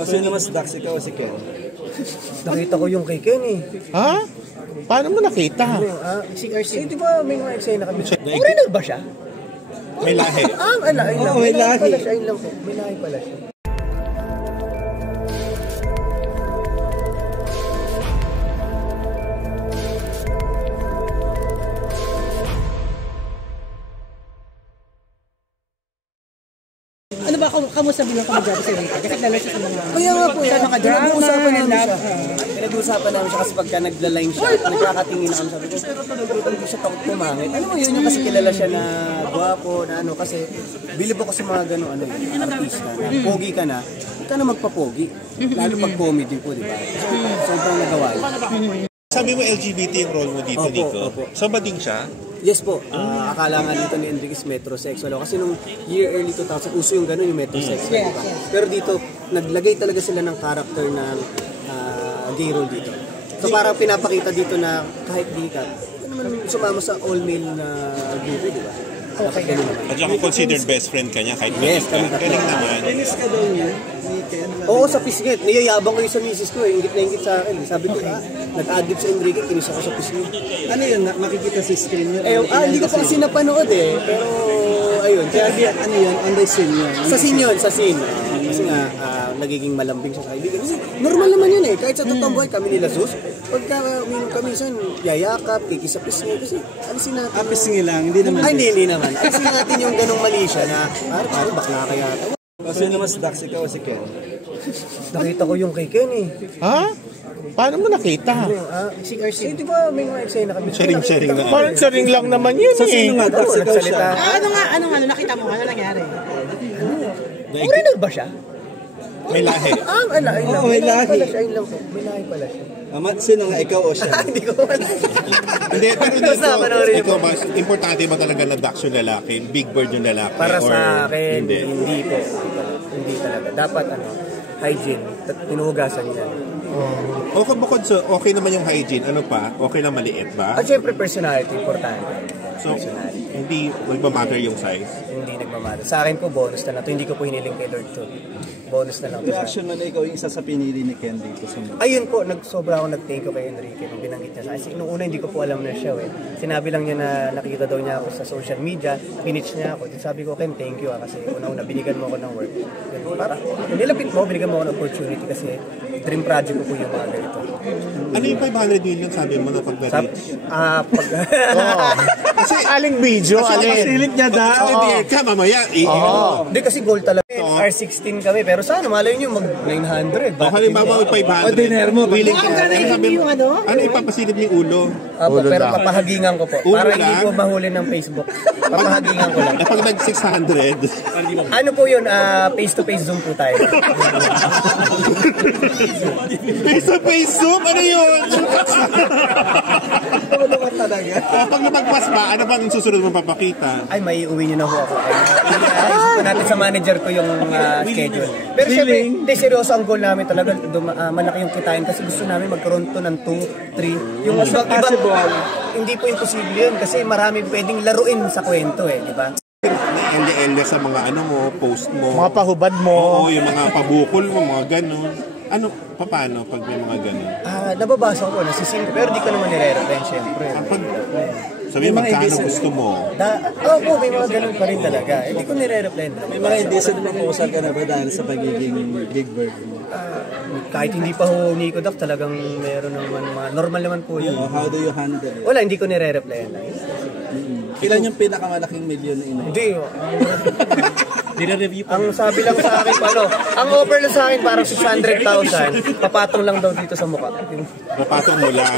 Sino mas Dax, ikaw o si Ken? Nakita ko yung kay Ken eh. Ha? Paano mo nakita? Si RC, di ba may mga eksena kami? Original ba siya? May lahi. May lahi lang. May lahi pala siya, ayun lang po. May lahi pala siya. Ano ba, kamusta bilang kamagado sa Rita? Kasi lalo siya sa mga... Kaya nga po, pinag-uusapan namin siya. Pinag-uusapan namin siya kasi pagka nagla-line siya, nagkakatingin na kami, sabi ko, hindi siya takot pumangit. Ano mo yun yung kasi kilala siya na gwapo, na ano, kasi bilib ako sa mga gano'ng artista, na pogi ka na, hindi ka na magpapogi. Lalo pag comedy po, di ba? Sobrang nagawa yun. Sabi mo LGBT yung role mo dito, Nico. So bading siya? Yes po, akala nga dito ni Enriquez metrosexual ako kasi nung year early 2000 uso yung gano'n yung metrosexual, diba? Pero dito naglagay talaga sila ng character ng gay role dito. So parang pinapakita dito na kahit di ka, naman sumama sa all male na group, di ba? Okay. At saka considered best friend ka niya kahit yes, ka. Galing naman. Linis ka daw niya? Oo, sa pisngit. Niyayabang ko yung sa misis ko eh. Ingit na ingit sa akin. Sabi ko, nag-adlib sa Enrique, kinis ako sa pisngit. Ano yun? Makikita sa screen yun? Hindi ko pa kasi napanood eh. Pero, ayun. Kaya ano yun? On the scene yun? Sa scene yun, sa scene. Kasi nga, nagiging malambing siya sa kaibigan. Kasi normal naman yun eh. Kahit sa totoong buhay, kami nila sus. Pagka uminom kami, saan yayakap, kikisa-pisngit. Kasi, alisin natin. Pisngi lang, hindi naman. Ay, hindi naman. Alisin natin yung ganong mali siya na, parang bakla kaya. Sino mas Dax, ikaw o si Ken? Nakita ko yung kay Ken eh. Ha? Paano mo nakita? Si RC, di ba may mga eksena kami? Sharing na. Parang sharing lang naman yun So sino nga Dax, ikaw siya? Ano nga, nakita mo? Ano nangyari? Original ba siya? May lahi. May lahi lang. May lahi pala siya, ayun lang po. May lahi pala siya. Sino nga, ikaw o siya? Hindi ko wala. Hindi, pero dito, ikaw ba, importante ba talaga na Dax yung lalaki? Big Bird yung lalaki? Para sa akin, hindi po. Hindi talaga. Dapat hygiene. Pinuhugasan niya. Okay, bukod sa okay naman yung hygiene, ano pa? Okay lang maliit ba? At syempre personality, importante. So, hindi magmamatter yung size? Hindi nagmamatter. Sa akin po, bonus na lang. Hindi ko po hiniling kay Lord to. Bonus na lang. Reaction mo na ikaw yung isa sa pinili ni Ken dito sa mga. Ayun po, sobra ako nag-thank you kay Enrique nung binanggit niya sa akin. Nung una hindi ko po alam na siya eh. Sinabi lang niya na nakita daw niya ako sa social media, pinitch niya ako. Sabi ko, Ken, thank you kasi una-una binigyan mo ako ng work. Para, nilapit mo, binigyan mo ako ng opportunity kasi dream project ko po yung mga ganito. Ano yung 500 million sabi mo na pag-reach? Kasi aling video, Silip niya daw. Hindi ka, mamaya. Hindi kasi goal talaga. R16 kami, pero sana malay nyo mag 900. O halimbawa 500. O dinner mo. Willing ka. Ano ipapasilip ni ulo? Pero papahagingan ko po. Para hindi ko mahuli ng Facebook. Papahagingan ko lang. Pag nag-600. Ano po yun? Face-to-face Zoom po tayo. Face-to-face Zoom? Ano yun? Talaga. Pag napagpas ba, ano bang susunod mong papakita? Ay, may uwi niyo na ho ako. Isip natin sa manager ko yung schedule. Pero syempre, seryoso ang goal namin talaga. Malaki yung kitain kasi gusto namin magkaroon to ng 2, 3. Yung ibang, hindi po imposible yun kasi marami pwedeng laruin sa kwento eh, di ba? Na sa mga post mo. Mga pahubad mo. Oo, yung mga pabukol mo, mga ganun. Ano, paano pag may mga ganun? Nababasa ko, nasising ko, pero di ko naman nire-retain, syempre. Sabi magkano gusto mo? Po, may mga ganun pa rin talaga. Hindi ko nire-reply. May mga indecent proposal ka na ba dahil sa pagiging Big Bird? Kahit hindi pa ho Nico Duck, talagang meron naman mga normal naman po yun. How do you handle it? Wala, hindi ko nire-reply. Ilan yung pinakamalaking milyon na ino? Hindi. Dire-review pa. Ang sabi lang sa akin, ang offer lang sa akin parang 600,000, papatong lang daw dito sa mukha. Papatong mo lang.